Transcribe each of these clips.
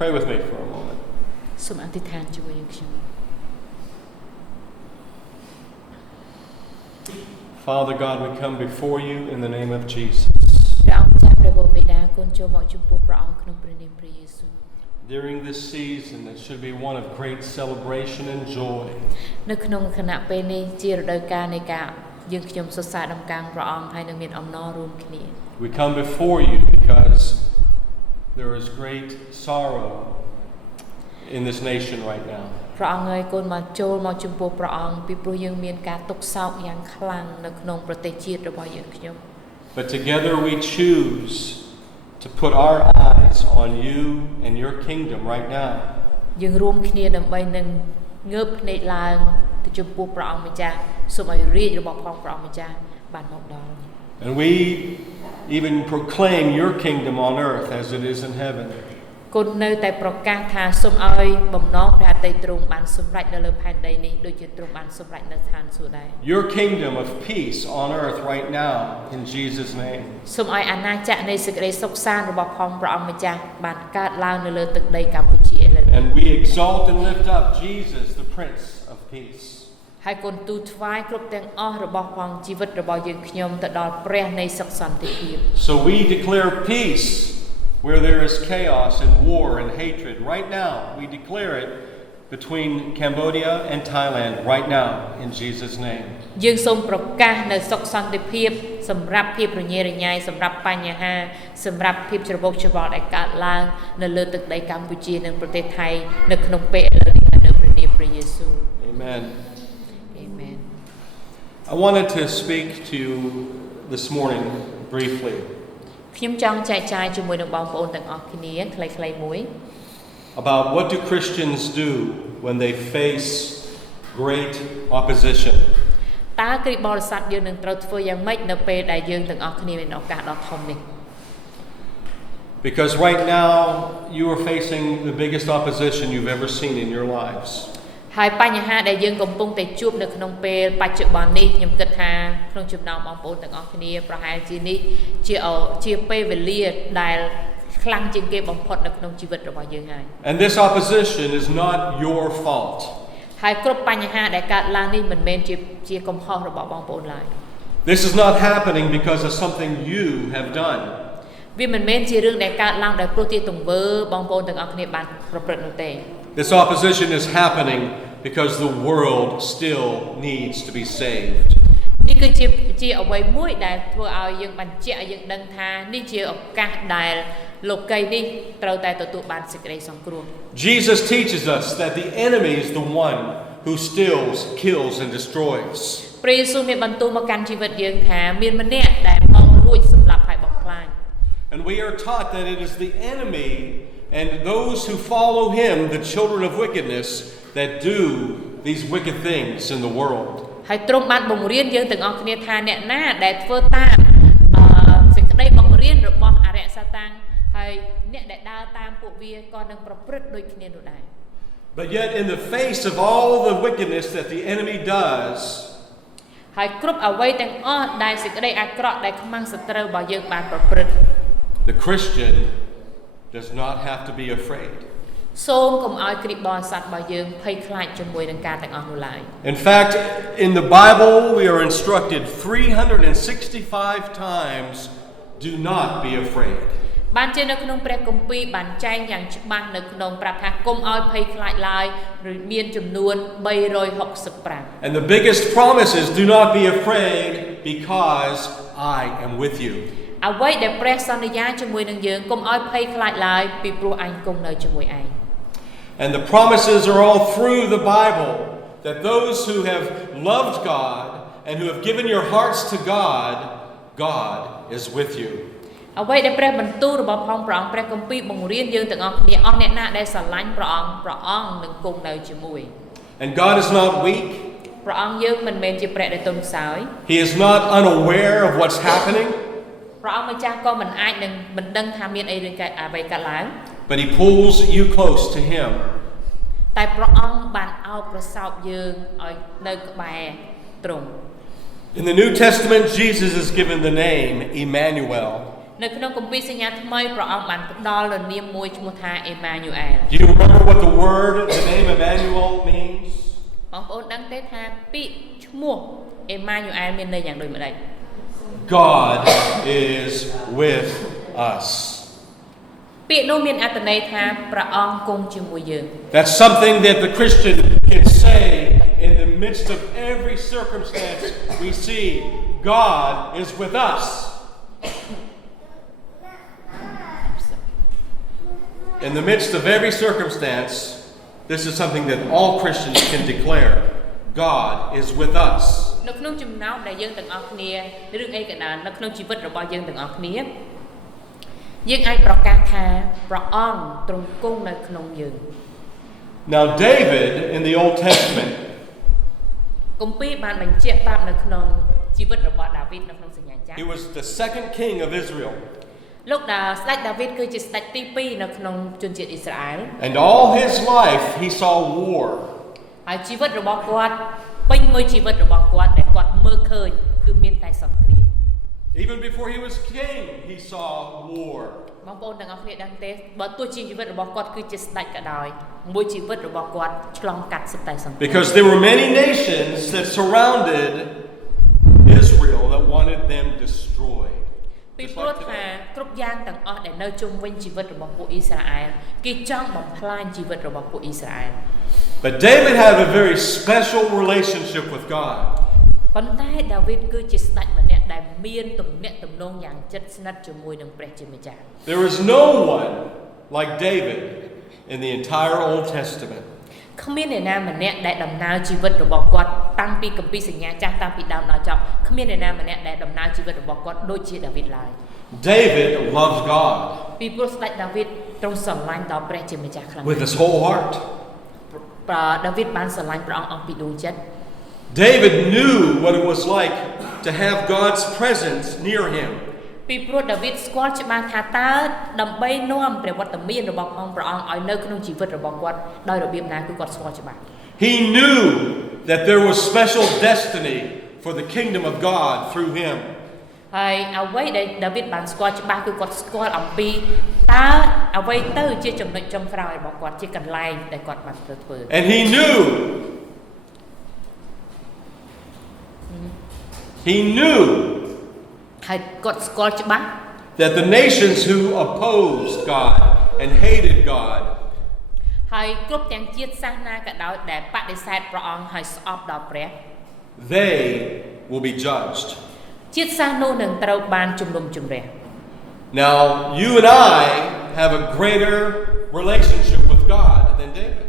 Pray with me for a moment. សូមអធិដ្ឋានជាមួយនឹងខ្ញុំ Father God, we come before you in the name of Jesus. ព្រះអង្គចាស់ព្រះបិតាគុណចូលមកចំពោះព្រះអង្គក្នុងព្រះនាមព្រះយេស៊ូវ During this season, it should be one of great celebration and joy. នៅក្នុងគណៈពេលនេះជារដូវកាលនៃការយើងខ្ញុំសរសើរដំណើរព្រះអង្គហើយនឹងមានអំណររួមគ្នា We come before you because there is great sorrow in this nation right now. ព្រះអង្គហើយកូនមកចូលមកចំពោះព្រះអង្គពីព្រោះយើងមានការទុក្ខសោកយ៉ាងខ្លាំងនៅក្នុងប្រទេសជាតិរបស់យើងខ្ញុំ But together we choose to put our eyes on you and your kingdom right now. យើងរួមគ្នាដើម្បីនឹងងើបភ្នែកឡើងទៅចំពោះព្រះអង្គម្ចាស់សូមឲ្យរាជរបស់ផងព្រះអង្គម្ចាស់បានមកដល់ And we even proclaim your kingdom on earth as it is in heaven. គុណនៅតែប្រកាសថាសូមឲ្យបំណងព្រះអតីតទ្រង់បានសម្រេចនៅលើផែនដីនេះដូចជាទ្រង់បានសម្រេចនៅឋានសួគ៌ដែរ Your kingdom of peace on earth right now in Jesus' name. សូមឲ្យអាណាចក្រនៃសេចក្តីសុខសាន្តរបស់ផងព្រះអង្គម្ចាស់បានកើតឡើងនៅលើទឹកដីកម្ពុជាឥឡូវនេះ And we exalt and lift up Jesus, the Prince of Peace. ហើយគុណទូលថ្វាយគ្រប់ទាំងអស់របស់ផងជីវិតរបស់យើងខ្ញុំទៅដល់ព្រះនៃសុខសន្តិភាព So we declare peace where there is chaos and war and hatred. Right now, we declare it between Cambodia and Thailand right now in Jesus' name. យើងសូមប្រកាសនៅសុខសន្តិភាពសម្រាប់ភាពរញ៉េរញ៉ៃសម្រាប់បញ្ហាសម្រាប់ភាពច្របូកច្របល់ដែលកើតឡើងនៅលើទឹកដីកម្ពុជានិងប្រទេសថៃនៅក្នុងពេលឥឡូវនេះនៅព្រះនាមព្រះយេស៊ូវ Amen. Amen. I wanted to speak to you this morning briefly ខ្ញុំចង់ចែកចាយជាមួយនឹងបងប្អូនទាំងអស់គ្នាខ្លីៗមួយ about what do Christians do when they face great opposition. តើគ្រីស្ទបរិស័ទយើងនឹងត្រូវធ្វើយ៉ាងម៉េចនៅពេលដែលយើងទាំងអស់គ្នាមានឱកាសដ៏ធំនេះ Because right now you are facing the biggest opposition you've ever seen in your lives. ហើយបញ្ហាដែលយើងកំពុងតែជួបនៅក្នុងពេលបច្ចុប្បន្ននេះខ្ញុំគិតថាក្នុងចំណោមបងប្អូនទាំងអស់គ្នាប្រហែលជានេះជាពេលវេលាដែលខ្លាំងជាងគេបំផុតនៅក្នុងជីវិតរបស់យើងហើយ And this opposition is not your fault. ហើយគ្រប់បញ្ហាដែលកើតឡើងនេះមិនមែនជាកំហុសរបស់បងប្អូនឡើយ This is not happening because of something you have done. វាមិនមែនជារឿងដែលកើតឡើងដោយព្រោះជាទង្វើបងប្អូនទាំងអស់គ្នាបានប្រព្រឹត្តនោះទេ This opposition is happening because the world still needs to be saved. នេះគឺជាអ្វីមួយដែលធ្វើឲ្យយើងបញ្ជាក់ឲ្យយើងដឹងថានេះជាឱកាសដែលលោកីនេះត្រូវតែទទួលបានសេចក្តីសង្គ្រោះ Jesus teaches us that the enemy is the one who steals, kills and destroys. ព្រះយេស៊ូវមានបន្ទូលមកកាន់ជីវិតយើងថាមានម្នាក់ដែលមកលួចសម្លាប់ហើយបំផ្លាញ And we are taught that it is the enemy and those who follow him, the children of wickedness, that do these wicked things in the world. ហើយទ្រង់បានបង្រៀនយើងទាំងអស់គ្នាថាអ្នកណាដែលធ្វើតាមសេចក្តីបង្រៀនរបស់អរិយសាតាំងហើយអ្នកដែលដើរតាមពួកវាក៏នឹងប្រព្រឹត្តដូចគ្នានោះដែរ But yet in the face of all the wickedness that the enemy does, ហើយគ្រប់អ្វីទាំងអស់ដែលសេចក្តីអាក្រក់ដែលខ្មាំងសត្រូវរបស់យើងបានប្រព្រឹត្ត the Christian does not have to be afraid. សូមកុំឲ្យគ្រីស្ទបរិស័ទរបស់យើងភ័យខ្លាចជាមួយនឹងការទាំងអស់នោះឡើយ In fact, in the Bible we are instructed 365 times, do not be afraid. បានជានៅក្នុងព្រះគម្ពីរបានចែងយ៉ាងច្បាស់នៅក្នុងប្រាប់ថាកុំឲ្យភ័យខ្លាចឡើយឬមានចំនួន365 And the biggest promise is do not be afraid because I am with you. អ្វីដែលព្រះសន្យាជាមួយនឹងយើងកុំឲ្យភ័យខ្លាចឡើយពីព្រោះអញគង់នៅជាមួយឯង And the promises are all through the Bible that those who have loved God and who have given your hearts to God, God is with you. អ្វីដែលព្រះបន្ទូលរបស់ផងព្រះអង្គព្រះគម្ពីរបង្រៀនយើងទាំងអស់គ្នាអស់អ្នកណាដែលស្រឡាញ់ព្រះអង្គនឹងគង់នៅជាមួយ And God is not weak. ព្រះអង្គយើងមិនមែនជាព្រះដែលទន់ខ្សោយ He is not unaware of what's happening. ព្រះអង្គម្ចាស់ក៏មិនអាចនឹងមិនដឹងថាមានអីឬអ្វីកើតឡើង But he pulls you close to him. តែព្រះអង្គបានអោបប្រសោបយើងឲ្យនៅក្បែរទ្រង់ In the New Testament, Jesus is given the name Emmanuel. នៅក្នុងគម្ពីរសញ្ញាថ្មីព្រះអង្គបានផ្ដល់នូវនាមមួយឈ្មោះថា Emmanuel Do you remember what the name Emmanuel means? បងប្អូនដឹងទេថាពាក្យឈ្មោះ Emmanuel មានន័យយ៉ាងដូចម្ដេច God is with us. ពាក្យនោះមានអត្ថន័យថាព្រះអង្គគង់ជាមួយយើង That's something that the Christian can say in the midst of every circumstance we see. God is with us. In the midst of every circumstance, this is something that all Christians can declare. God is with us. នៅក្នុងចំណោមដែលយើងទាំងអស់គ្នាឬអីក៏ដោយនៅក្នុងជីវិតរបស់យើងទាំងអស់គ្នាយើងអាចប្រកាសថាព្រះអង្គទ្រង់គង់នៅក្នុងយើង Now David in the Old Testament គម្ពីរបានបញ្ជាក់ប្រាប់នៅក្នុងជីវិតរបស់ដាវីតនៅក្នុងសញ្ញាចាស់ he was the second king of Israel. លោកស្ដេចដាវីតគឺជាស្ដេចទី2នៅក្នុងជនជាតិអ៊ីស្រាអែល And all his life he saw war. ហើយជីវិតរបស់គាត់ពេញមួយជីវិតរបស់គាត់ដែលគាត់មើលឃើញគឺមានតែសង្គ្រាម Even before he was king, he saw war. បងប្អូនទាំងអស់គ្នាដឹងទេបើទោះជាជីវិតរបស់គាត់គឺជាស្ដេចក៏ដោយមួយជីវិតរបស់គាត់ឆ្លងកាត់សិតតែសង្គ្រាម Because there were many nations that surrounded Israel that wanted them destroyed. ពីព្រោះថាគ្រប់យ៉ាងទាំងអស់ដែលនៅជុំវិញជីវិតរបស់ពួកអ៊ីស្រាអែលគេចង់បំផ្លាញជីវិតរបស់ពួកអ៊ីស្រាអែល But David had a very special relationship with God. ប៉ុន្តែដាវីតគឺជាស្ដេចម្នាក់ដែលមានទំនាក់ទំនងយ៉ាងជិតស្និទ្ធជាមួយនឹងព្រះជាម្ចាស់ There is no one like David in the entire Old Testament. គ្មានអ្នកណាម្នាក់ដែលដំណើរជីវិតរបស់គាត់តាំងពីគម្ពីរសញ្ញាចាស់តាំងពីដើមដល់ចប់គ្មានអ្នកណាម្នាក់ដែលដំណើរជីវិតរបស់គាត់ដូចជាដាវីតឡើយ David loved God ពីព្រោះស្ដេចដាវីតទ្រង់ស្រឡាញ់ដល់ព្រះជាម្ចាស់ខ្លាំង with his whole heart. ដាវីតបានស្រឡាញ់ព្រះអង្គអស់ពីដួងចិត្ត David knew what it was like to have God's presence near him. ពីព្រោះដាវីតស្គាល់ច្បាស់ថាតើដើម្បីនាំព្រះវត្តមានរបស់ព្រះអង្គឲ្យនៅក្នុងជីវិតរបស់គាត់ដោយរបៀបណាគឺគាត់ស្គាល់ច្បាស់ He knew that there was special destiny for the kingdom of God through him. ហើយអ្វីដែលដាវីតបានស្គាល់ច្បាស់គឺគាត់ស្គាល់អំពីតើអ្វីទៅជាចំណុចចុងក្រោយរបស់គាត់ជាកន្លែងដែលគាត់បានធ្វើ And he knewហើយគាត់ស្គាល់ច្បាស់ that the nations who opposed God and hated God ហើយគ្រប់ទាំងជាតិសាសនាក៏ដោយដែលបដិសេធព្រះអង្គហើយស្អប់ដល់ព្រះ they will be judged. ជាតិសាសន៍នោះនឹងត្រូវបានជំនុំជម្រះ Now you and I have a greater relationship with God than David.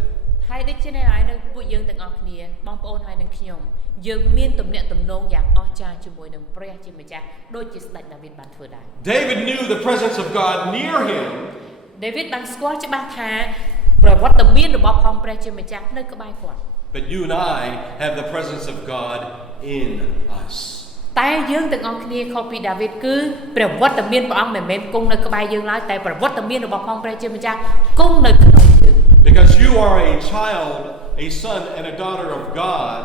ហើយដូច្នេះហើយនៅពួកយើងទាំងអស់គ្នាបងប្អូនហើយនឹងខ្ញុំយើងមានទំនាក់ទំនងយ៉ាងអស្ចារ្យជាមួយនឹងព្រះជាម្ចាស់ដូចជាស្ដេចដាវីតបានធ្វើដែរ David knew the presence of God near him. ដាវីតបានស្គាល់ច្បាស់ថាប្រវត្តិមានរបស់ផងព្រះជាម្ចាស់នៅក្បែរគាត់ But you and I have the presence of God in us. តែយើងទាំងអស់គ្នាខុសពីដាវីតគឺប្រវត្តិមានព្រះអង្គមិនមែនគង់នៅក្បែរយើងឡើយតែប្រវត្តិមានរបស់ផងព្រះជាម្ចាស់គង់នៅក្នុងយើង Because you are a child, a son and a daughter of God.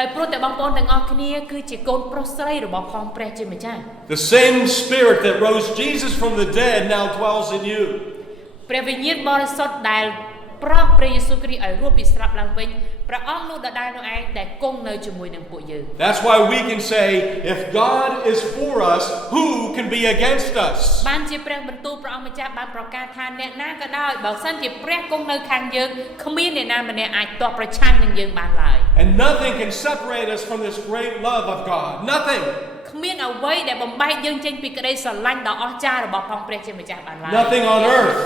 ដោយព្រោះតែបងប្អូនទាំងអស់គ្នាគឺជាកូនប្រុសស្រីរបស់ផងព្រះជាម្ចាស់ The same spirit that rose Jesus from the dead now dwells in you. ព្រះវិញ្ញាណបរិសុទ្ធដែលប្រោសព្រះយេស៊ូវគ្រីស្ទឲ្យរស់ពីស្លាប់ឡើងវិញព្រះអង្គនោះដដែលនោះឯងដែលគង់នៅជាមួយនឹងពួកយើង That's why we can say if God is for us, who can be against us? បានជាព្រះបន្ទូលព្រះអង្គម្ចាស់បានប្រកាសថាអ្នកណាក៏ដោយបើសិនជាព្រះគង់នៅខាងយើងគ្មានអ្នកណាម្នាក់អាចតបប្រឆាំងនឹងយើងបានឡើយ And nothing can separate us from this great love of God. Nothing. គ្មានអ្វីដែលបំបែកយើងចេញពីក្តីស្រឡាញ់ដ៏អស្ចារ្យរបស់ផងព្រះជាម្ចាស់បានឡើយ Nothing on earth.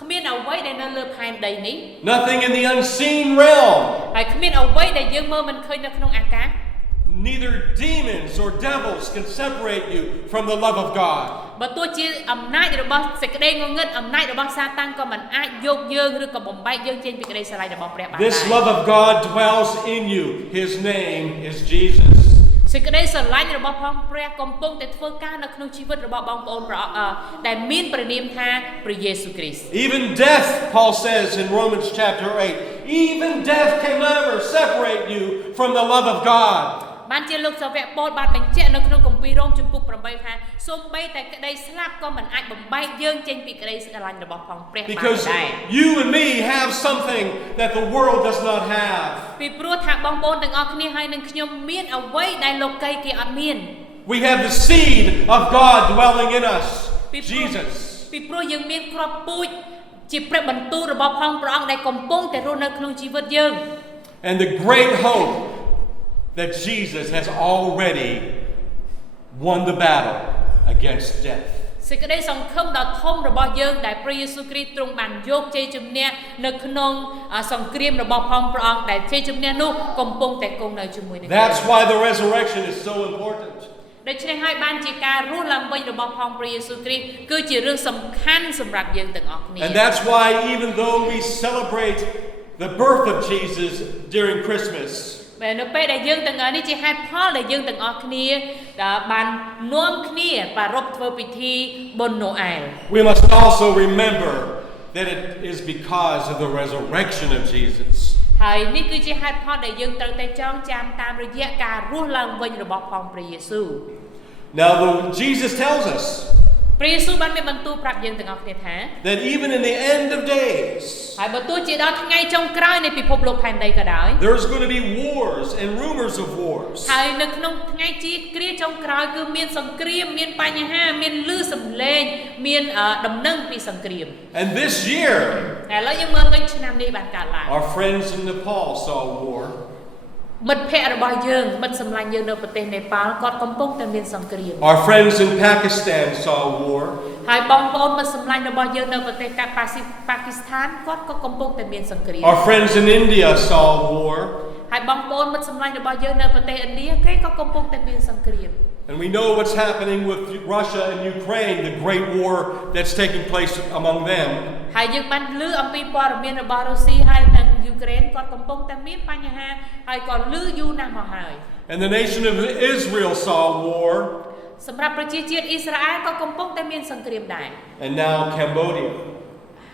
គ្មានអ្វីដែលនៅលើផែនដីនេះ Nothing in the unseen realm. ហើយគ្មានអ្វីដែលយើងមើលមិនឃើញនៅក្នុងអាកាស Neither demons or devils can separate you from the love of God. បើទោះជាអំណាចរបស់សេចក្តីងងឹតអំណាចរបស់សាតាំងក៏មិនអាចយកយើងឬក៏បំបែកយើងចេញពីក្តីស្រឡាញ់របស់ព្រះបានឡើយ This love of God dwells in you. His name is Jesus. សេចក្តីស្រឡាញ់របស់ផងព្រះកំពុងតែធ្វើការនៅក្នុងជីវិតរបស់បងប្អូនដែលមានព្រះនាមថាព្រះយេស៊ូវគ្រីស្ទ Even death, Paul says in Romans chapter 8, even death can never separate you from the love of God. បានជាលោកសាវកប៉ូលបានបញ្ជាក់នៅក្នុងគម្ពីររ៉ូមជំពូក 8 ថាសូម្បីតែក្តីស្លាប់ក៏មិនអាចបំបែកយើងចេញពីក្តីស្រឡាញ់របស់ផងព្រះបាន Because ដែរ you and me have something that the world does not have. ពីព្រោះថាបងប្អូនទាំងអស់គ្នាហើយនឹងខ្ញុំមានអ្វីដែលលោកីគេអត់មាន We have the seed of God dwelling in us, ពីព្រោះ Jesus. ពីព្រោះយើងមានគ្រាប់ពូជជាព្រះបន្ទូលរបស់ផងព្រះអង្គដែលកំពុងតែរស់នៅក្នុងជីវិតយើង And the great hope that Jesus has already won the battle against death. សេចក្តីសង្ឃឹមដ៏ធំរបស់យើងដែលព្រះយេស៊ូវគ្រីស្ទទ្រង់បានយកជ័យជំនះនៅក្នុងសង្គ្រាមរបស់ផងព្រះអង្គដែលជ័យជំនះនោះកំពុងតែគង់នៅជាមួយនឹង That's why the resurrection is so important. ដូច្នេះហើយបានជាការរស់ឡើងវិញរបស់ផងព្រះយេស៊ូវគ្រីស្ទគឺជារឿងសំខាន់សម្រាប់យើងទាំងអស់គ្នា And that's why even though we celebrate the birth of Jesus during Christmas, តែនៅពេលដែលយើងទាំងអស់នេះជាហេតុផលដែលយើងទាំងអស់គ្នាបាននាំគ្នាប្រារព្ធធ្វើពិធីបុណ្យណូអែល we must also remember that it is because of the resurrection of Jesus. ហើយនេះគឺជាហេតុផលដែលយើងត្រូវតែចងចាំតាមរយៈការរស់ឡើងវិញរបស់ផងព្រះយេស៊ូវ Now, Jesus tells us ព្រះយេស៊ូវបានមានបន្ទូលប្រាប់យើងទាំងអស់គ្នាថា that even in the end of days, ហើយបើទោះជាដល់ថ្ងៃចុងក្រោយនៃពិភពលោកផែនដីក៏ដោយ there's going to be wars and rumors of wars. ហើយនៅក្នុងថ្ងៃជាតិគ្រាចុងក្រោយគឺមានសង្គ្រាមមានបញ្ហាមានលឺសំឡេងមានដំណឹងពីសង្គ្រាម And this year, តែឥឡូវយើងមើលវិញឆ្នាំនេះបានកើតឡើង our friends in Nepal saw war. មិត្តភ័ក្តិរបស់យើងមិត្តសម្លាញ់យើងនៅប្រទេសនេប៉ាល់គាត់កំពុងតែមានសង្គ្រាម Our friends in Pakistan saw war. ហើយបងប្អូនមិត្តសម្លាញ់របស់យើងនៅប្រទេសប៉ាគីស្ថានគាត់ក៏កំពុងតែមានសង្គ្រាម Our friends in India saw war. ហើយបងប្អូនមិត្តសម្លាញ់របស់យើងនៅប្រទេសឥណ្ឌាគេក៏កំពុងតែមានសង្គ្រាម And we know what's happening with Russia and Ukraine, the great war that's taking place among them. ហើយយើងបានឮអំពីព័ត៌មានរបស់រុស្ស៊ីហើយនិងយូក្រែនគាត់កំពុងតែមានបញ្ហាហើយក៏ឮយូរណាស់មកហើយ And the nation of Israel saw war. សម្រាប់ប្រជាជាតិអ៊ីស្រាអែលក៏កំពុងតែមានសង្គ្រាមដែរ And now Cambodia,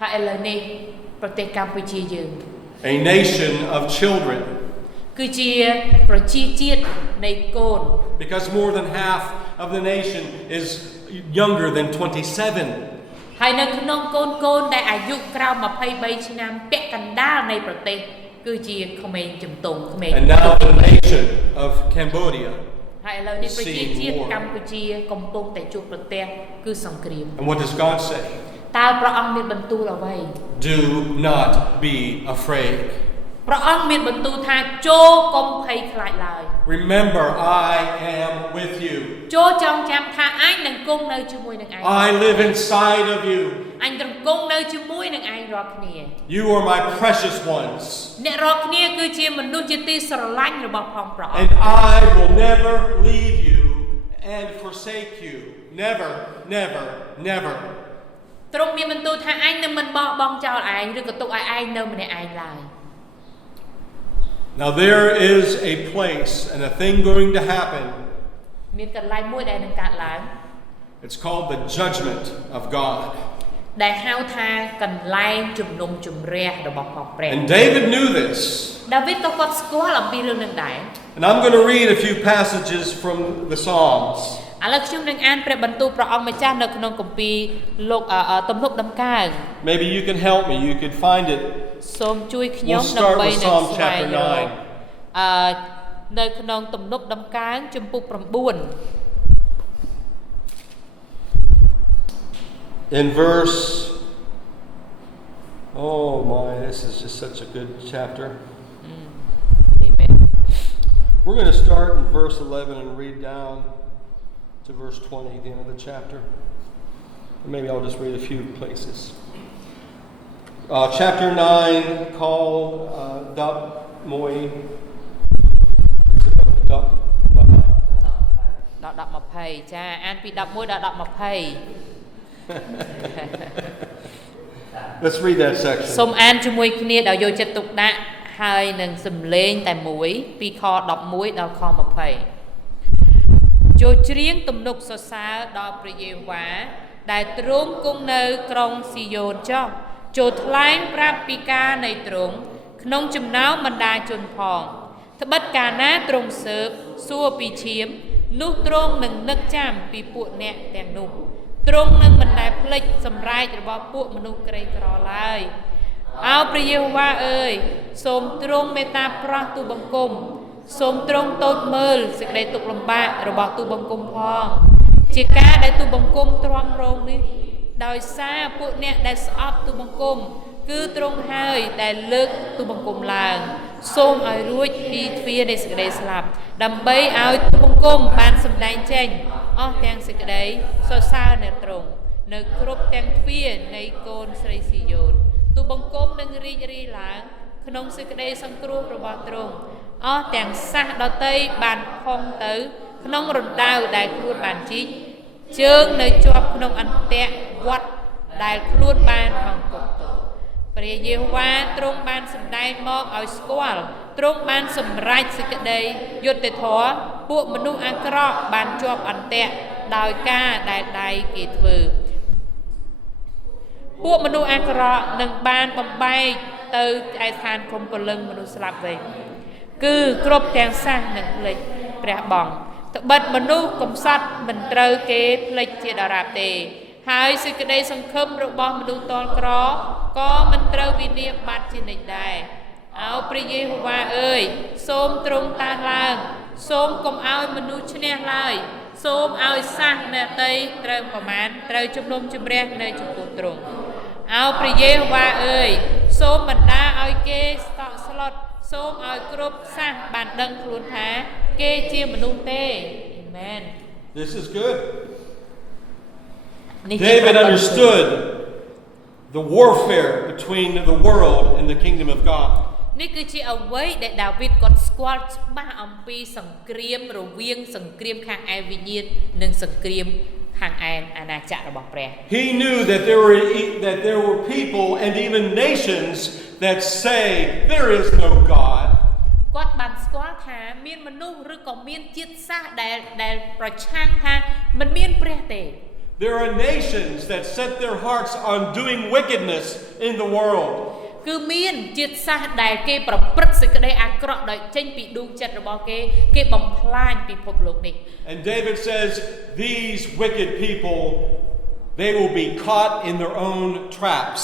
ហើយឥឡូវនេះប្រទេសកម្ពុជាយើង a nation of children. គឺជាប្រជាជាតិនៃកូន Because more than half of the nation is younger than 27. ហើយនៅក្នុងកូនដែលអាយុក្រោម23ឆ្នាំពាក់កណ្ដាលនៃប្រទេសគឺជាក្មេងជំទង់ក្មេង And now the nation of Cambodia. ហើយឥឡូវនេះប្រជាជាតិកម្ពុជាកំពុងតែជួបប្រទះគឺសង្គ្រាម And what does God say? តើព្រះអង្គមានបន្ទូលអ្វី Do not be afraid. ព្រះអង្គមានបន្ទូលថាចូលកុំភ័យខ្លាចឡើយ Remember, I am with you. ចូលចងចាំថាអញនឹងគង់នៅជាមួយនឹងឯង I live inside of you. អញនឹងគង់នៅជាមួយនឹងឯងរាល់គ្នា You are my precious ones. អ្នករាល់គ្នាគឺជាមនុស្សជាទីស្រឡាញ់របស់ផងព្រះអង្គ And I will never leave you and forsake you. Never, never, never. ទ្រង់មានបន្ទូលថាអញនឹងមិនបោះបង់ចោលឯងឬក៏ទុកឲ្យឯងនៅម្នាក់ឯងឡើយ Now there is a place and a thing going to happen. មានកន្លែងមួយដែលនឹងកើតឡើង It's called the judgment of God. ដែលហៅថាកន្លែងជំនុំជម្រះរបស់ផងព្រះ And David knew this. ដាវីតក៏គាត់ស្គាល់អំពីរឿងនឹងដែរ And I'm going to read a few passages from the Psalms. ឥឡូវខ្ញុំនឹងអានព្រះបន្ទូលព្រះអង្គម្ចាស់នៅក្នុងគម្ពីរលោកទំនុកដំកើង Maybe you can help me. You could find it. សូមជួយខ្ញុំ We'll start ដើម្បី with នឹង Psalm ស្វែង chapter រក 9. នៅក្នុងទំនុកដំកើងជំពូក 9 In verse, oh my, this is just such a good chapter. Amen. We're going to start in verse 11 and read down to verse 20, the end of the chapter. Or maybe I'll just read a few places. Chapter 9 called Dap Moi. Dap ដល់10:20ចាអានពី11ដល់10:20 Let's read that section. សូមអានជាមួយគ្នាដោយយកចិត្តទុកដាក់ហើយនឹងសំឡេងតែមួយពីខ11ដល់ខ20ចូលច្រៀងទំនុកសរសើរដល់ព្រះយេហូវ៉ាដែលទ្រង់គង់នៅក្រុងស៊ីយ៉ូនចុះចូលថ្លែងប្រាប់ពីការនៃទ្រង់ក្នុងចំណោមបណ្ដាជនផង ត្បិតកាលណាទ្រង់សើបសួរពីឈាមនោះទ្រង់នឹងនឹកចាំពីពួកអ្នកទាំងនោះទ្រង់នឹងមិនដែលភ្លេចសម្រែករបស់ពួកមនុស្សក្រីក្រឡើយអោព្រះយេហូវ៉ាអើយសូមទ្រង់មេត្តាប្រោះទូលបង្គំសូមទ្រង់ទតមើលសេចក្តីទុក្ខលំបាករបស់ទូលបង្គំផងជាការដែលទូលបង្គំទ្រាំរងនេះដោយសារពួកអ្នកដែលស្អប់ទូលបង្គំគឺទ្រង់ហើយដែលលើកទូលបង្គំឡើងសូមឲ្យរួចពីទ្វារនៃសេចក្តីស្លាប់ដើម្បីឲ្យទូលបង្គំបានសម្ដែងចេញអស់ទាំងសេចក្តីសរសើរនៅទ្រង់នៅគ្រប់ទាំងទ្វារនៃកូនស្រីស៊ីយ៉ូនទូលបង្គំនឹងរីករាយឡើងក្នុងសេចក្តីសង្គ្រោះរបស់ទ្រង់អស់ទាំងសះដតីបានផុងទៅក្នុងរណ្ដៅដែលខ្លួនបានជីកជើងនៅជាប់ក្នុងអន្ទាក់វត្តដែលខ្លួនបានបង្កប់ទុកព្រះយេហូវ៉ាទ្រង់បានសម្ដែងមកឲ្យស្គាល់ទ្រង់បានសម្រេចសេចក្តីយុត្តិធម៌ពួកមនុស្សអាក្រក់បានជាប់អន្ទាក់ដោយការដែលដៃគេធ្វើពួកមនុស្សអាក្រក់នឹងបានបំបែកទៅឯឋានគុំពលឹងមនុស្សស្លាប់វិញគឺគ្រប់ទាំងសះនឹងភ្លេចព្រះបង់ត្បិតមនុស្សកំសត់មិនត្រូវគេភ្លេចជាដរាបទេហើយសេចក្តីសង្ឃឹមរបស់មនុស្សតលក្រក៏មិនត្រូវវិនាសបាត់ជានិច្ចដែរអោព្រះយេហូវ៉ាអើយសូមទ្រង់តានឡើងសូមកុំឲ្យមនុស្សឈ្នះឡើយសូមឲ្យសះអ្នកតីត្រូវប្រមាណត្រូវជំនុំជម្រះនៅចំពោះទ្រង់អោព្រះយេហូវ៉ាអើយសូមបណ្ដាឲ្យគេស្តក់ស្លុតសូមឲ្យគ្រប់សះបានដឹងខ្លួនថាគេជាមនុស្សទេអាមែន This is good. David understood the warfare between the world and the kingdom of God. នេះគឺជាអ្វីដែលដាវីតគាត់ស្គាល់ច្បាស់អំពីសង្គ្រាមរវាងសង្គ្រាមខាងឯវិញ្ញាណនិងសង្គ្រាមខាងឯអាណាចក្ររបស់ព្រះ He knew that there were people and even nations that say there is no God. គាត់បានស្គាល់ថាមានមនុស្សឬក៏មានជាតិសាសន៍ដែលប្រឆាំងថាមិនមានព្រះទេ There are nations that set their hearts on doing wickedness in the world. គឺមានជាតិសាសន៍ដែលគេប្រព្រឹត្តសេចក្តីអាក្រក់ដោយចេញពីដួងចិត្តរបស់គេបំផ្លាញពិភពលោកនេះ And David says these wicked people they will be caught in their own traps.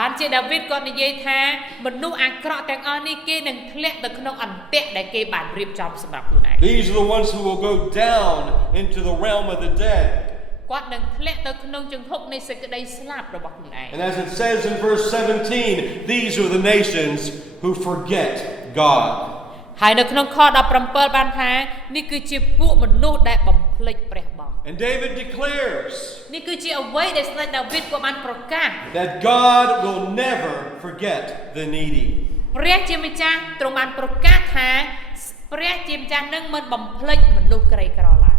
បានជាដាវីតគាត់និយាយថាមនុស្សអាក្រក់ទាំងអស់នេះគេនឹងធ្លាក់ទៅក្នុងអន្ទាក់ដែលគេបានរៀបចំសម្រាប់ខ្លួនឯង These are the ones who will go down into the realm of the dead. គាត់នឹងធ្លាក់ទៅក្នុងជង្ហុកនៃសេចក្តីស្លាប់របស់ខ្លួនឯង And as it says in verse 17, these are the nations who forget God. ហើយនៅក្នុងខ17បានថានេះគឺជាពួកមនុស្សដែលបំភ្លេចព្រះបង់ And David declares នេះគឺជាអ្វីដែលស្ដេចដាវីតក៏បានប្រកាស that God will never forget the needy. ព្រះជាម្ចាស់ទ្រង់បានប្រកាសថាព្រះជាម្ចាស់នឹងមិនបំភ្លេចមនុស្សក្រីក្រឡើយ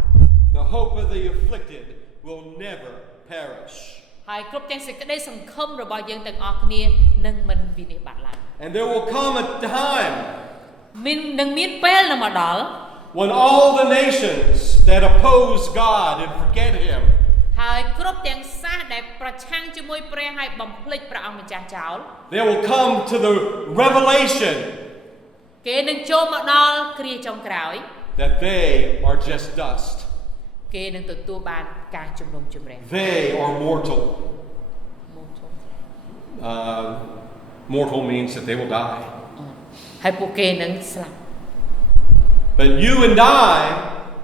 The hope of the afflicted will never perish. ហើយគ្រប់ទាំងសេចក្តីសង្ឃឹមរបស់យើងទាំងអស់គ្នានឹងមិនវិនិច្ឆ័យបាត់ឡើយ And there will come a time មានពេលនឹងមកដល់ when all the nations that oppose God and forget Him ហើយគ្រប់ទាំងសាសដែលប្រឆាំងជាមួយព្រះហើយបំភ្លេចព្រះអង្គម្ចាស់ចោល they will come to the revelation គេនឹងចូលមកដល់គ្រាចុងក្រោយ that they are just dust. គេនឹងទទួលបានការជំនុំជម្រះ They are mortal. Mortal means that they will die. ហើយពួកគេនឹងស្លាប់ But you and I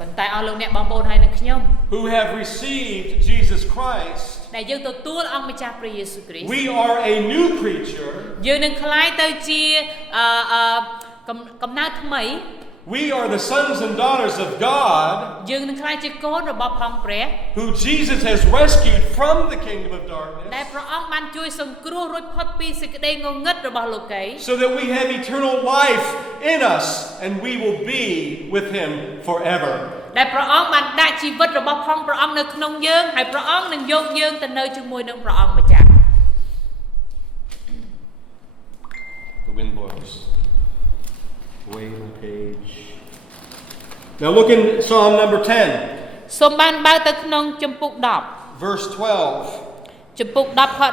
ប៉ុន្តែអស់លោកអ្នកបងប្អូនហើយនឹងខ្ញុំ who have received Jesus Christ ដែលយើងទទួលអង្គម្ចាស់ព្រះយេស៊ូវគ្រីស្ទ we are a new creature. យើងនឹងក្លាយទៅជាកំណើតថ្មី We are the sons and daughters of God យើងនឹងក្លាយជាកូនរបស់ផងព្រះ who Jesus has rescued from the kingdom of darkness ដែលព្រះអង្គបានជួយសង្គ្រោះរួចផុតពីសេចក្តីងងឹតរបស់លោកី so that we have eternal life in us and we will be with Him forever. ដែលព្រះអង្គបានដាក់ជីវិតរបស់ផងព្រះអង្គនៅក្នុងយើងហើយព្រះអង្គនឹងយកយើងទៅនៅជាមួយនឹងព្រះអង្គម្ចាស់ The wind blows. Way on the page. Now look in Psalm number 10. សូមបានបើកទៅក្នុងជំពូក Verse 12. ជំពូក 10 ខ 12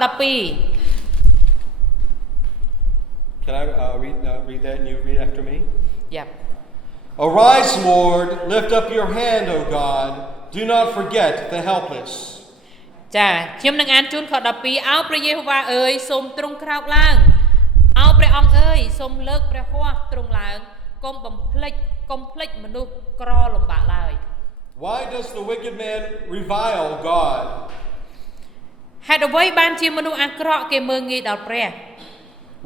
Can I read that and you read after me? Yep Arise, Lord, lift up your hand, O God. Do not forget the helpless. ចាខ្ញុំនឹងអានជូនខ12អោព្រះយេហូវ៉ាអើយសូមទ្រង់ក្រោកឡើងអោព្រះអង្គអើយសូមលើកព្រះហស្ថទ្រង់ឡើងកុំបំភ្លេចមនុស្សក្រលំបាកឡើយ Why does the wicked man revile God? ហេតុអ្វីបានជាមនុស្សអាក្រក់គេមើលងាយដល់ព្រះ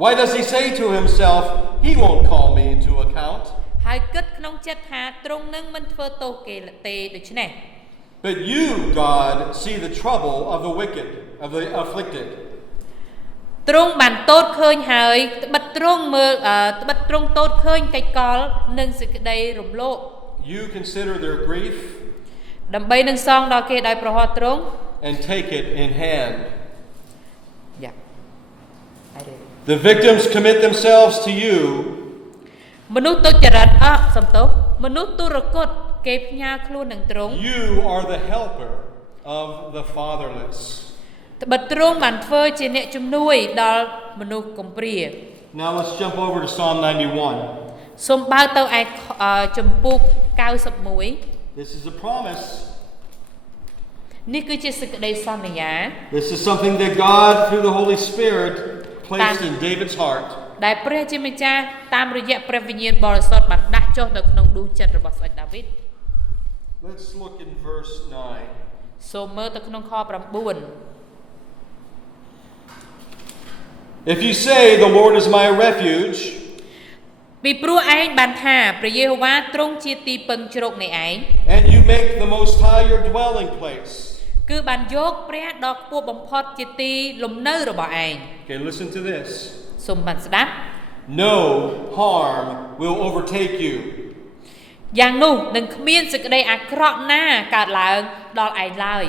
Why does he say to himself, he won't call me into account? ហើយគិតក្នុងចិត្តថាទ្រង់នឹងមិនធ្វើទោសគេទេដូច្នេះ But you, God, see the trouble of the wicked, of the afflicted. ទ្រង់បានតូចឃើញហើយត្បិតទ្រង់តូចឃើញកិច្ចកលនិងសេចក្តីរំលោភ You consider their grief ដើម្បីនឹងសងដល់គេដោយប្រហ័សទ្រង់ and take it in hand. យ៉ាហើយ The victims commit themselves to you. មនុស្សទុច្ចរិតសំទោសមនុស្សទុរគតគេផ្ញើខ្លួននឹងទ្រង់ You are the helper of the fatherless. ត្បិតទ្រង់បានធ្វើជាអ្នកជំនួយដល់មនុស្សកំព្រា Now let's jump over to Psalm 91. សូមបើទៅឯចំពុក91 This is a promise. នេះគឺជាសេចក្តីសន្យា This is something that God, through the Holy Spirit, placed in David's heart. ដែលព្រះជាម្ចាស់តាមរយៈព្រះវិញ្ញាណបរិសុទ្ធបានដាក់ចុះនៅក្នុងដួងចិត្តរបស់ស្ដេចដាវីត Let's look in verse 9. សូមមើលទៅក្នុងខ9 If you say, the Lord is my refuge, ពីព្រោះឯងបានថាព្រះយេហូវ៉ាទ្រង់ជាទីពឹងជ្រកនៃឯង and you make the Most High your dwelling place. គឺបានយកព្រះដ៏ខ្ពស់បំផុតជាទីលំនៅរបស់ឯង Okay, listen to this. សូមបានស្ដាប់ No harm will overtake you. យ៉ាងនោះនឹងគ្មានសេចក្តីអាក្រក់ណាកើតឡើងដល់ឯងឡើយ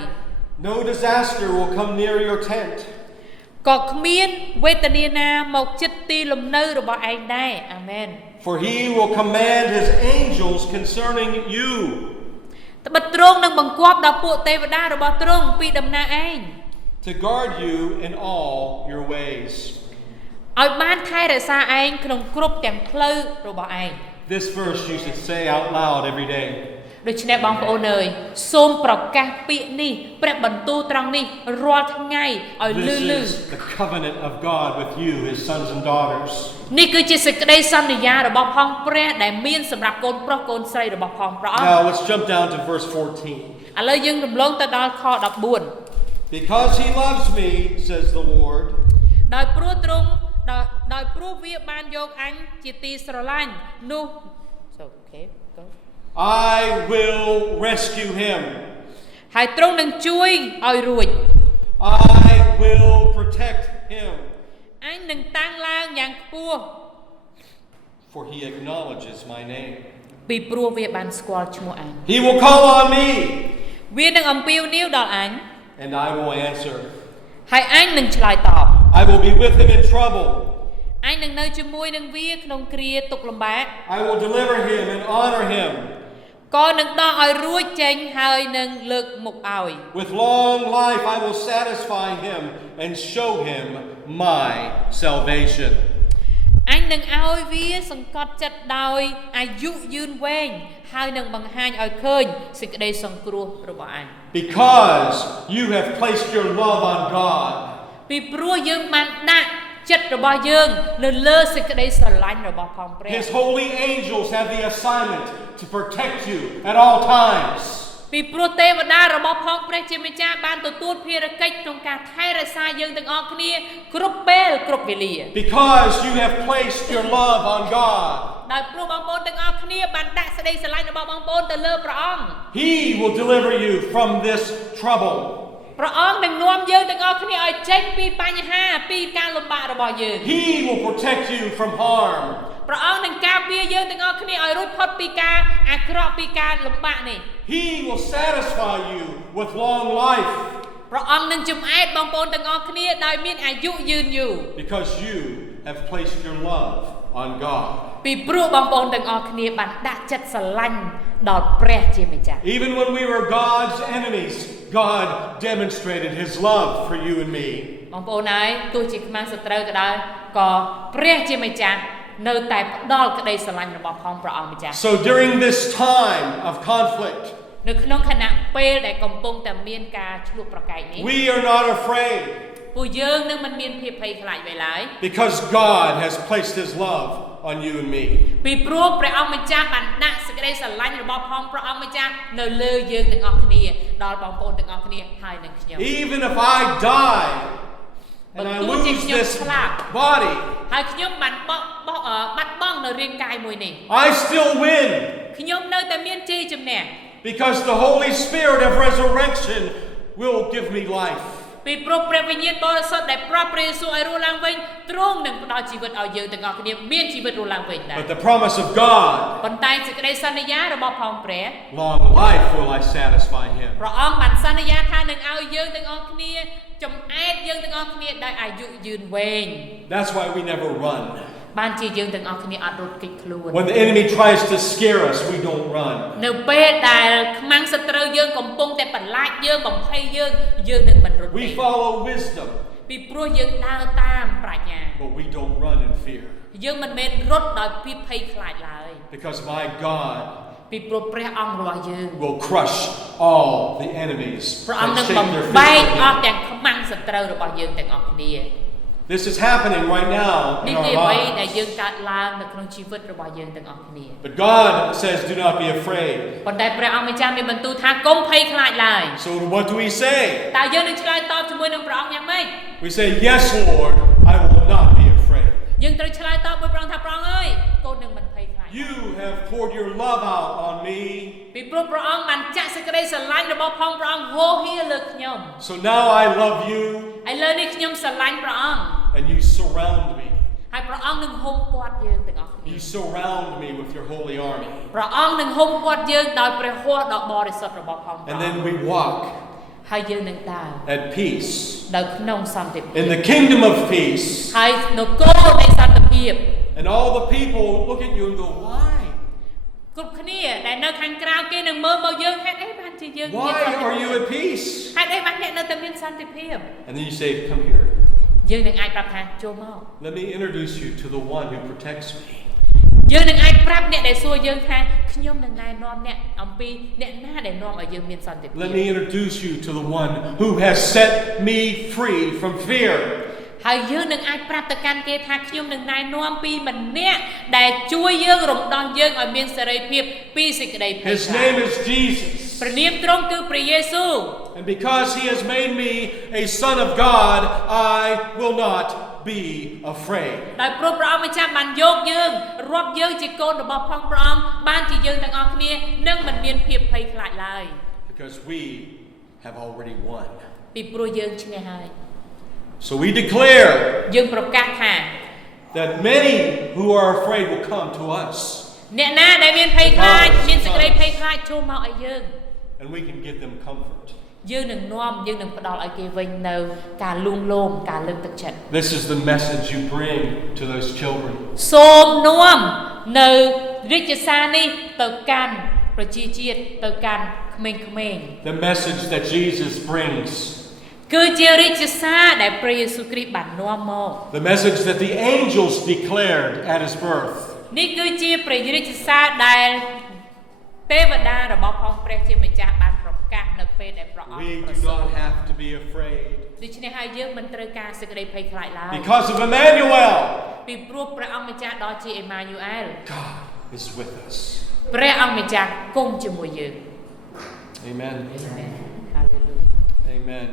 No disaster will come near your tent. ក៏គ្មានវេទនាណាមកជិតទីលំនៅរបស់ឯងដែរអាមែន For he will command his angels concerning you. ត្បិតទ្រង់នឹងបង្គាប់ដល់ពួកទេវតារបស់ទ្រង់ពីដំណើរឯង To guard you in all your ways. ឲ្យបានថែរក្សាឯងក្នុងគ្រប់ទាំងផ្លូវរបស់ឯង This verse you should say out loud every day. ដូច្នេះបងប្អូនអើយសូមប្រកាសពាក្យនេះព្រះបន្ទូលត្រង់នេះរាល់ថ្ងៃឲ្យលឺ This is the covenant of God with you, his sons and daughters. នេះគឺជាសេចក្តីសន្យារបស់ផងព្រះដែលមានសម្រាប់កូនប្រុសកូនស្រីរបស់ផងព្រះអង្គ Now let's jump down to verse 14. ឥឡូវយើងរំលងទៅដល់ខ14 Because he loves me, says the Lord, ដោយព្រោះទ្រង់ដោយព្រោះវាបានយកអញជាទីស្រឡាញ់នោះ okay go I will rescue him. ហើយទ្រង់នឹងជួយឲ្យរួច I will protect him. អញនឹងតាំងឡើងយ៉ាងខ្ពស់ For he acknowledges my name. ពីព្រោះវាបានស្គាល់ឈ្មោះអញ He will call on me, វានឹងអំពាវនាវដល់អញ and I will answer. ហើយអញនឹងឆ្លើយតប I will be with him in trouble. អញនឹងនៅជាមួយនឹងវាក្នុងគ្រាទុក្ខលំបាក I will deliver him and honor him. ក៏នឹងដោះឲ្យរួចចេញហើយនឹងលើកមុខឲ្យ With long life I will satisfy him and show him my salvation. អញនឹងឲ្យវាសង្កត់ចិត្តដោយអាយុយឺនវែងហើយនឹងបង្ហាញឲ្យឃើញសេចក្តីសង្គ្រោះរបស់អញ Because you have placed your love on God. ពីព្រោះយើងបានដាក់ចិត្តរបស់យើងនៅលើសេចក្តីស្រឡាញ់របស់ផងព្រះ His holy angels have the assignment to protect you at all times. ពីព្រោះទេវតារបស់ផងព្រះជាម្ចាស់បានទទួលភារកិច្ចក្នុងការថែរក្សាយើងទាំងអស់គ្នាគ្រប់ពេលគ្រប់វេលា Because you have placed your love on God. ដោយព្រោះបងប្អូនទាំងអស់គ្នាបានដាក់សេចក្តីស្រឡាញ់របស់បងប្អូនទៅលើព្រះអង្គ He will deliver you from this trouble. ព្រះអង្គនឹងនាំយើងទាំងអស់គ្នាឲ្យចេញពីបញ្ហាពីការលំបាករបស់យើង He will protect you from harm. ព្រះអង្គនឹងការពារយើងទាំងអស់គ្នាឲ្យរួចផុតពីការអាក្រក់ពីការលំបាកនេះ He will satisfy you with long life. ព្រះអង្គនឹងជំអែតបងប្អូនទាំងអស់គ្នាដោយមានអាយុយឺនយូរ Because you have placed your love on God. ពីព្រោះបងប្អូនទាំងអស់គ្នាបានដាក់ចិត្តស្រឡាញ់ដល់ព្រះជាម្ចាស់ Even when we were God's enemies, God demonstrated his love for you and me. បងប្អូនហើយទោះជាខ្មាំងសត្រូវក៏ដោយក៏ព្រះជាម្ចាស់ នៅតែផ្ដល់ក្តីស្រឡាញ់របស់ផងព្រះអង្គម្ចាស់ So during this time of conflict, នៅក្នុងខណៈពេលដែលកំពុងតែមានការឈ្លោះប្រកែកនេះ we are not afraid ពួកយើងនឹងមិនមានភាពភ័យខ្លាចអ្វីឡើយ because God has placed His love on you and me. ពីព្រោះព្រះអង្គម្ចាស់បានដាក់សេចក្តីស្រឡាញ់របស់ផងព្រះអង្គម្ចាស់នៅលើយើងទាំងអស់គ្នាដល់បងប្អូនទាំងអស់គ្នាហើយនឹងខ្ញុំ Even if I die and I lose this body, ហើយខ្ញុំបានបាត់បង់នៅរាងកាយមួយនេះ I still win ខ្ញុំនៅតែមានជ័យជំនះ because the Holy Spirit of resurrection will give me life. ពីព្រោះព្រះវិញ្ញាណបរិសុទ្ធដែលប្រោសព្រះយេស៊ូវឲ្យរស់ឡើងវិញទ្រង់នឹងផ្ដល់ជីវិតឲ្យយើងទាំងអស់គ្នាមានជីវិតរស់ឡើងវិញដែរ But the promise of God, ប៉ុន្តែសេចក្តីសន្យារបស់ផងព្រះ long life will I satisfy Him. ព្រះអង្គបានសន្យាថានឹងឲ្យយើងទាំងអស់គ្នាចំអែតយើងទាំងអស់គ្នាដោយអាយុយឺនវែង That's why we never run. បានជាយើងទាំងអស់គ្នាអត់រត់គេចខ្លួន When the enemy tries to scare us, we don't run. នៅពេលដែលខ្មាំងសត្រូវយើងកំពុងតែបន្លាចយើងបំភ័យយើងនឹងមិនរត់ទេ We follow wisdom, ពីព្រោះយើងដើរតាមប្រាជ្ញា but we don't run in fear. យើងមិនមែនរត់ដោយភាពភ័យខ្លាចឡើយ Because my God ពីព្រោះព្រះអង្គរបស់យើង will crush all the enemies ព្រះអង្គ that នឹង shake បំ their បែក fist អ at ស់ him. ទាំងខ្មាំងសត្រូវរបស់យើងទាំងអស់គ្នា This is happening right now នេះ in គឺ our អ្វីដែល lives. យើងកើតឡើងនៅក្នុងជីវិតរបស់យើងទាំងអស់គ្នា But God says, do not be afraid. ប៉ុន្តែព្រះអង្គម្ចាស់មានបន្ទូលថាកុំភ័យខ្លាចឡើយ So what do we say? តើយើងនឹងឆ្លើយតបជាមួយនឹងព្រះអង្គយ៉ាងម៉េច We say, yes, Lord, I will not be afraid. យើងត្រូវឆ្លើយតបមួយព្រះអង្គថាព្រះអង្គអើយកូននឹងមិនភ័យខ្លាច You have poured your love out on me. ពីព្រោះព្រះអង្គបានចាក់សេចក្តីស្រឡាញ់របស់ផងព្រះអង្គហូរហៀលើខ្ញុំ So now I love you ឥឡូវនេះខ្ញុំស្រឡាញ់ព្រះអង្គ and you surround me. ហើយព្រះអង្គនឹងហុំព័ទ្ធយើងទាំងអស់គ្នា You surround me with your holy army. ព្រះអង្គនឹងហុំព័ទ្ធយើងដោយព្រះហស្ថដ៏បរិសុទ្ធរបស់ផងព្រះ And អង្គ then we walk ហើយយើងនឹងដើរ at peace. នៅក្នុងសន្តិភាព In the kingdom of peace. ហើយនគរនៃសន្តិភាព And all the people look at you and go, why? គ្រប់គ្នាដែលនៅខាងក្រៅគេនឹងមើលមកយើងហេតុអីបានជាយើងមានសន្តិ Why ភាព are you at peace? ហេតុអីបានអ្នកនៅតែមានសន្តិភាព And then you say, come here. យើងនឹងអាចប្រាប់ថាចូលមក Let me introduce you to the one who protects me. យើងនឹងអាចប្រាប់អ្នកដែលសួរយើងថាខ្ញុំនឹងណែនាំអ្នកអំពីអ្នកណាដែលនាំឲ្យយើងមានសន្តិភាព Let me introduce you to the one who has set me free from fear. ហើយយើងនឹងអាចប្រាប់ទៅកាន់គេថាខ្ញុំនឹងណែនាំពីម្នាក់ដែលជួយយើងរំដោះយើងឲ្យមានសេរីភាពពីសេចក្តីភ័យ His name is Jesus. ព្រះនាមទ្រង់គឺព្រះយេស៊ូវ And because he has made me a son of God, I will not be afraid. ដោយព្រោះព្រះអង្គម្ចាស់បានយកយើងរាប់យើងជាកូនរបស់ផងព្រះអង្គបានជាយើងទាំងអស់គ្នានឹងមិនមានភាពភ័យខ្លាចឡើយ Because we have already won. ពីព្រោះយើងឈ្នះហើយ So we declare យើងប្រកាសថា that many who are afraid will come to us. អ្នកណាដែលមានភ័យខ្លាចមានសេចក្តីភ័យខ្លាចចូលមកឲ្យយើង And we can give them comfort. យើងនឹងនាំយើងនឹងផ្ដល់ឲ្យគេវិញនៅការលួងលោមការលើកទឹកចិត្ត This is the message you bring to those children. សូមនាំនៅរាជសារនេះទៅកាន់ប្រជាជាតិទៅកាន់ក្មេងៗ The message that Jesus brings. គឺជារាជសារដែលព្រះយេស៊ូវគ្រីស្ទបាននាំមក The message that the angels declared at his birth. នេះគឺជាព្រះរាជសារដែលទេវតារបស់ផងព្រះជាម្ចាស់បានប្រកាសនៅពេលដែលព្រះអង្គ We ប្រ do សូត not have to be afraid. ដូច្នេះហើយយើងមិនត្រូវការសេចក្តីភ័យខ្លាចឡើយ Because of Emmanuel, ពីព្រោះព្រះអង្គម្ចាស់ដ៏ជាអេម៉ាញូអែល God is with us. ព្រះអង្គម្ចាស់គង់ជាមួយយើង Amen. Hallelujah. Amen.